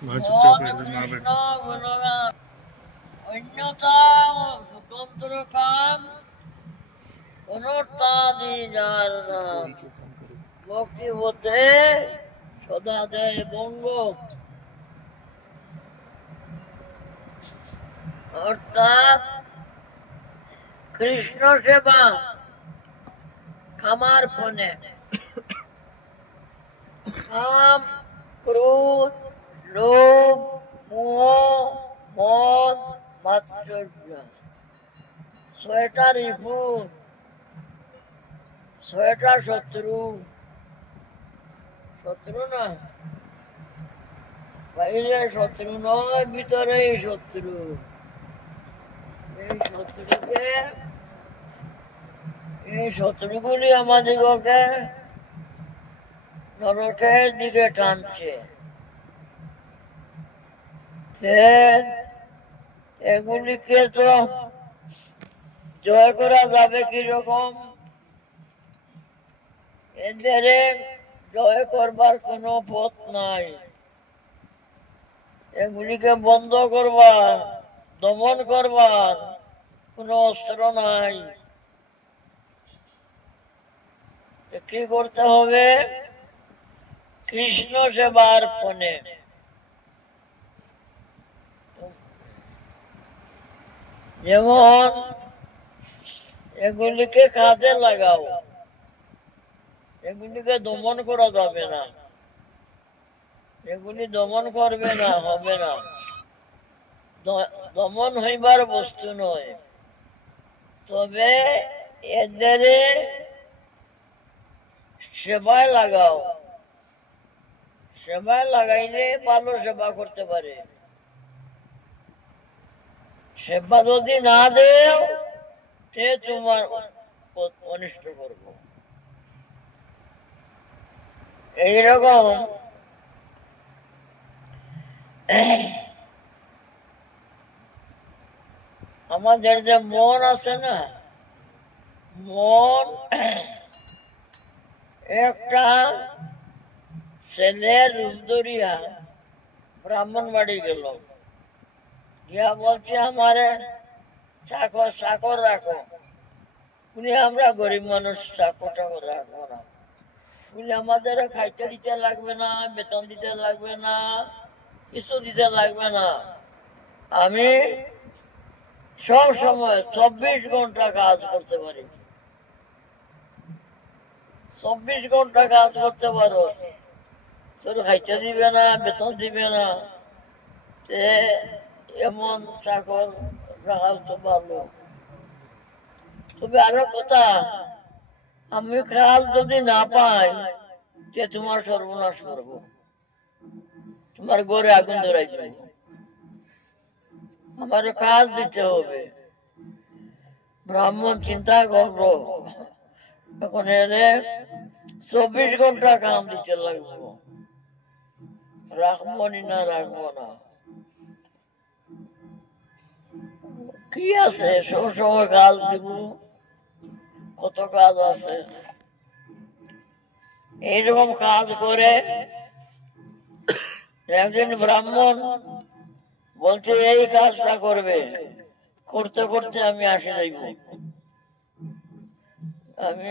কৃষ্ণ গুণগান অন্যতা স্বতন্ত্র কাম অনুত্তাদি যার নাম ভক্তি হতে সদা দেয় বঙ্গ। অর্থাৎ কৃষ্ণ সেবা কামার্পণে কাম, ক্রোধ, লোভ, মোহ, মদ, মাৎসর্য, ছয়টা রিপু, ছয়টা শত্রু। শত্রু না, বাইরে শত্রু নয়, ভিতরেই শত্রু। এই শত্রুগুলি আমাদিগকে নরকের দিকে টানছে। এগুলিকে তো জয় করা যাবে কিরকম? এদের জয় করবার কোনো পথ নাই। এগুলিকে বন্ধ করবার, দমন করবার কোনো অস্ত্র নাই। কি করতে হবে? কৃষ্ণ সেবার পণে। যেমন এগুলিকে কাজে লাগাও, এগুলিকে দমন করা যাবে না। এগুলি দমন করবে না, হবে না। দমন হইবার বস্তু নয়। তবে এদের সেবায় লাগাও। সেবায় লাগাইলে ভালো সেবা করতে পারে। সেবা যদি না দেও সে তোমার অনিষ্ট করব। এইরকম আমাদের যে মন আছে না, মন একটা ছেলে রূপ ধরিয়া ব্রাহ্মণ বাড়ি গেল, গিয়া বলছে আমারে চাকর রাখো। উনি আমরা গরিব মানুষ, চাকর টাকর রাখবো না। উনি আমাদের খাইতে দিতে লাগবে না, বেতন দিতে লাগবে না, কিছু দিতে লাগবে না। আমি সব সময় 24 ঘন্টা কাজ করতে পারি। 24 ঘন্টা কাজ করতে পারো, তোর খাইতে দিবে না, বেতন দিবে না। এমন চাকর রাখা তো ভালো। তবে আরো কথা, আমি কাজ যদি না পাই যে তোমার সর্বনাশ করবো, তোমার ঘরে আগুন ধরাই যাবে। আমার কাজ দিতে হবে। ব্রাহ্মণ চিন্তা করলো, এখন এলে 24 ঘন্টা কাম দিতে লাগবো। রাখবো না, রাখবো না। কি আছে, সবসময় কাজ দিব, কত কাজ আছে। এইরকম কাজ করে একদিন ব্রাহ্মণ বলছে এই কাজটা করবে, করতে করতে আমি আসে যাইব। আমি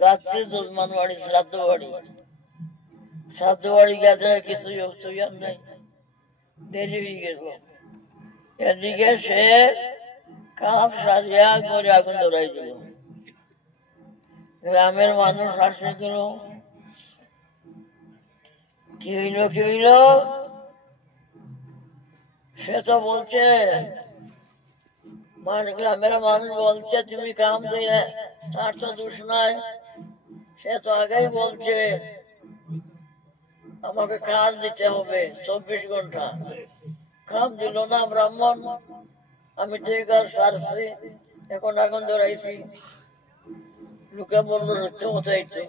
যাচ্ছি যজমান বাড়ি, শ্রাদ্ধ বাড়ি গেছে, কিছুই অসুবিধা নাই, দেরি হয়ে গেল। এদিকে সে কাজ সারিয়া করে আগুন ধরাই দিল। গ্রামের মানুষ আসে গেল, কি হইল? সে তো বলছে, গ্রামের মানুষ বলছে তুমি কাম দিয়ে, তার তো দোষ নাই। সে তো আগেই বলছে আমাকে কাজ দিতে হবে 24 ঘন্টা। কাম দিল না ব্রাহ্মণ। আমি ঠিক আছে সারছি, এখন আগুন ধরাইছি। লোকে বললো সত্য কথাই তো।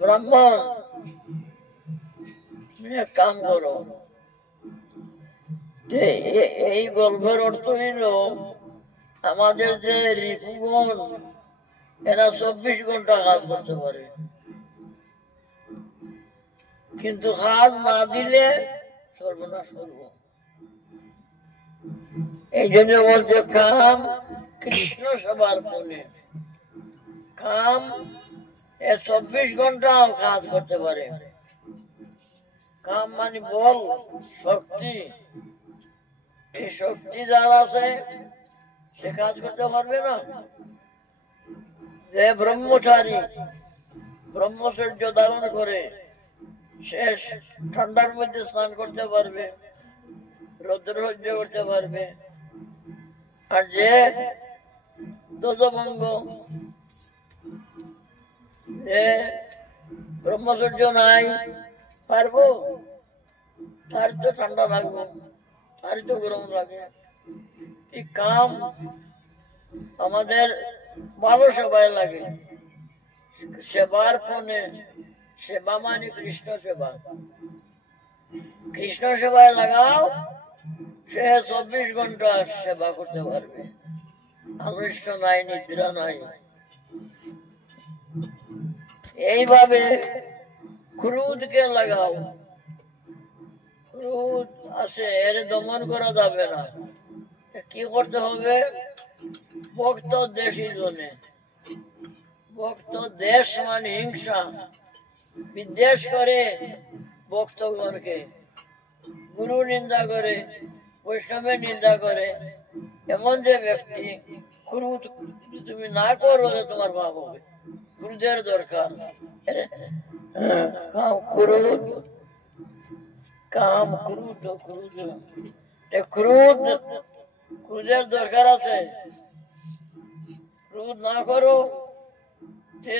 ব্রাহ্মণ তুমি এক কাম করো। এই গল্পের অর্থ হইল আমাদের যে রিপুগণ, এরা 24 ঘন্টা কাজ করতে পারে। কিন্তু কাজ না দিলে সর্বনাশ করব। এই জন্য বলছে কাম কৃষ্ণ সেবার ফলে। কাম 24 ঘন্টাও কাজ করতে পারে। কাম মানে বল, শক্তি। এই শক্তি যার আছে সে কাজ করতে পারবে না। যে ব্রহ্মচারী ব্রহ্মচর্য ধারণ করে সে ঠান্ডার মধ্যে স্নান করতে পারবে, রৌদ্র সহ্য করতে পারবে। আর যে দোষভঙ্গ, যে ব্রহ্মচর্য নাই, পারবো? তার তো ঠান্ডা লাগবে, তার তো গরম লাগে। এই কাম আমাদের ভালো সেবায় লাগে। সেবার ফোনে, সেবা মানে কৃষ্ণ সেবা। কৃষ্ণ সেবায় লাগাও, সে 24 ঘন্টা সেবা করতে পারবে। আলস্য নাই, নিদ্রা নাই। এইভাবে ক্রোধকে লাগাও। ক্রোধ আছে, এর দমন করা যাবে না। কি করতে হবে? ভক্ত দেশী জনে। ভক্ত দেশ মানে হিংসা, বিদ্বেষ করে ভক্তগণকে, গুরু নিন্দা করে, বৈষ্ণবের নিন্দা করে। এমন যে ব্যক্তি ক্রোধ তুমি না করো, তোমার ভাব হবে। ক্রোধের দরকার। ক্রোধ, কাম, ক্রোধ, ক্রোধ, ক্রোধ, ক্রোধের দরকার আছে। ক্রোধ না করো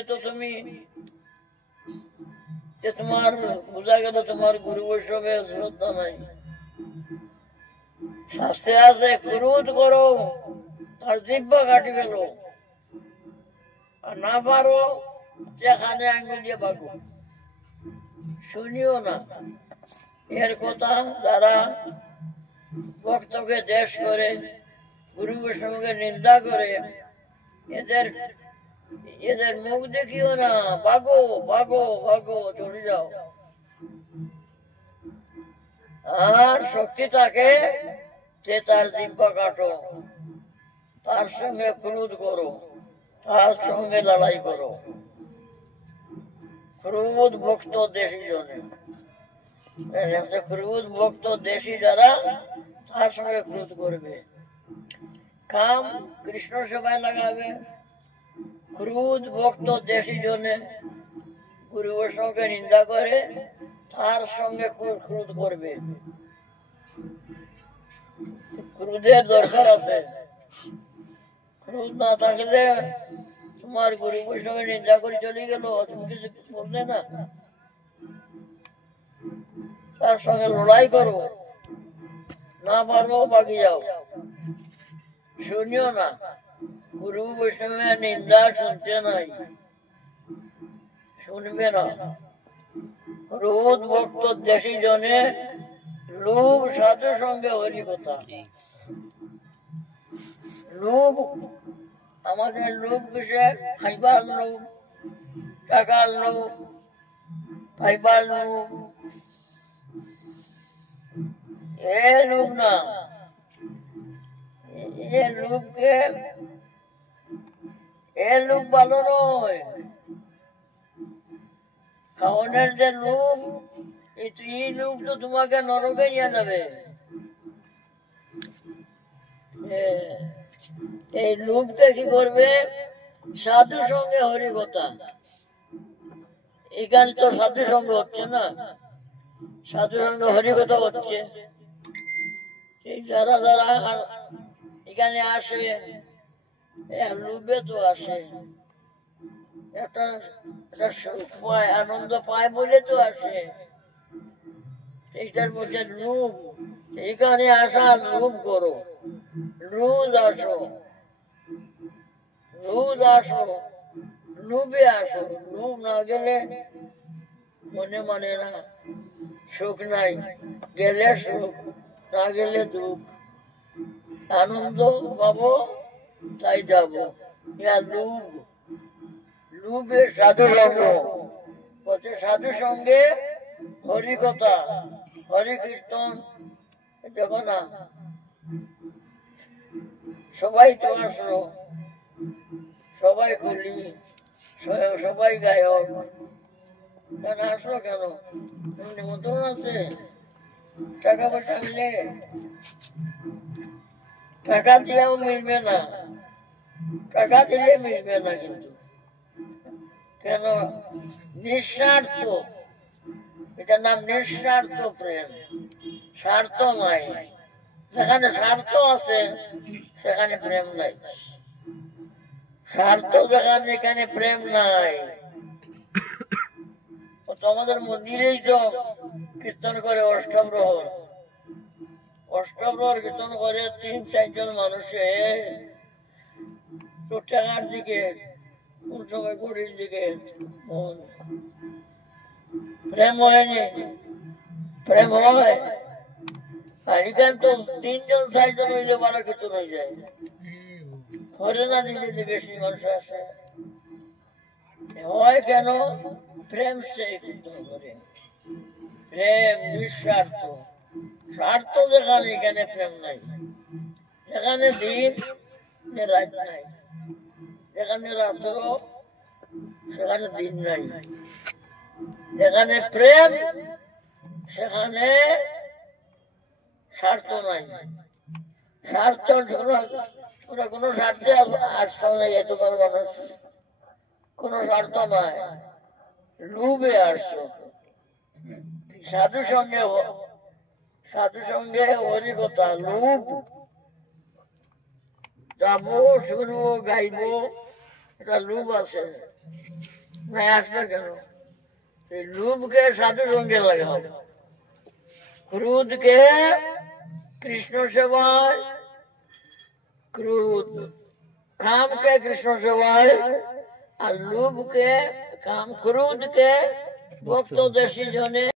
তো তুমি, তোমার বোঝা গেল তোমার গুরু বৈষ্ণবের শ্রদ্ধা নাই। শাস্ত্রে আছে ক্রোধ করো, তার জিহ্বা কাটি ফেলো। আর না পারো যেখানে আঙ্গুল দিয়ে বাগো, শুনিও না। এর কথা যারা ভক্তকে দেশ করে, গুরু বৈষ্ণবকে নিন্দা করে, এদের মুখ দেখিও না। ভাগো ভাগো ভাগো, চলে যাও। আর শক্তি থাকে যে তার জিহ্বা কাটো, তার সঙ্গে ক্রোধ করো, তার সঙ্গে লড়াই করো। ক্রোধ ভক্ত দেশী জনে। ক্রোধ ভক্ত দেশী যারা, তার সঙ্গে ক্রোধ করবে। কাম কৃষ্ণ সেবায় লাগাবে। ক্রোধ ভক্ত দেশী জনে গুরু বৈষ্ণবকে নিন্দা করে, তার সঙ্গে ক্রোধ করবে। ক্রোধের দরকার আছে। ক্রোধ না থাকলে তোমার গুরু বৈষ্ণবের নিন্দা করে চলে গেল, তুমি কিছু বললে না। তার সঙ্গে লড়াই করো, না পারো বাকি যাও, শুনিও না। গুরু বৈষ্ণবের নিন্দা শুনতে নাই, শুনবে না। ক্রোধ ভক্ত দেশী জনে লোভ সাধু সঙ্গে হরি কথা। লোভ, আমাদের লোভ কিসে? খাইবার লোভ, টাকার লোভ, খাইবার লোভ। এ লোভ না, এ লোভকে, এ লোভ ভালো নয়। খাওয়ানোর যে লোভ, এই লোভ তো তোমাকে নরকে নিয়ে যাবে। এই লোভকে কি করবে? সাধু সঙ্গে হরি কথা। এখানে তো সাধু সঙ্গ হচ্ছে না, সাধু সঙ্গে হরি কথা হচ্ছে। এই যারা যারা এখানে আসে, লোভে তো আসে, একটা সুখ পায়, আনন্দ পায় বলে তো আসে। এইটার মধ্যে লোভ। এখানে আসা লোভ করো, রোজ আসো, রোজ আসো, লোভে আসো। লোভ না গেলে মনে মানে না, সুখ নাই। গেলে সুখ, না গেলে দুঃখ। আনন্দ পাবো তাই যাবো। লোভ, লোভে সাধু সঙ্গ বলছে, সাধু সঙ্গে হরি কথা, হরি কীর্তন, দেখো না সবাই তো আসলো, সবাই কলি, সবাই গায়ক, কেন আসলো কেন? নিমন্ত্রণ আছে, টাকা পয়সা মিলে, টাকা দিয়েও মিলবে না, টাকা দিলে মিলবে না কিন্তু, কেন? নিঃস্বার্থ, এটার নাম নিঃস্বার্থ প্রেম, স্বার্থ নাই। যেখানে স্বার্থ আছে সেখানে প্রেম নাই, স্বার্থ যেখানে এখানে প্রেম নাই। আমাদের মন্দিরেই তো কীর্তন করে অষ্টপ্রহর, অষ্টপ্রহর কীর্তন করে ৩-৪ জন মানুষে টাকার দিকে, কোন সময় ঘড়ির দিকে প্রেম হয়নি, প্রেম হয়। আর এখান তো ৩ জন ৪ জন হইলে ভালো কীর্তন হয়ে যায়, হরে না দিলে যে বেশি মানুষ আছে হয় কেন? প্রেম সে কীর্তন করে, প্রেম নিঃস্বার্থ। স্বার্থ যেখানে এখানে প্রেম নাই, যেখানে দিন রাত নাই, যেখানে রাত্র সেখানে দিন নাই, যেখানে প্রেম সেখানে স্বার্থ নাই। স্বার্থ কোনো স্বার্থে আসছে না, এত বড় মানুষ কোন স্বার্থ নাই, লোভে আসছো। সাধু সঙ্গে, সাধু সঙ্গে হরি কথা, লোভ, যাবো শুনবো গাইবো, এটা লোভ আছে, নাই আসবে কেন? এই লোভকে সাধু সঙ্গে লাগাও, ক্রোধকে কৃষ্ণ সেবায়, ক্রোধ কামকে কৃষ্ণ সেবায়, আর লোভকে, কাম ক্রোধকে ভক্ত দেশী জনে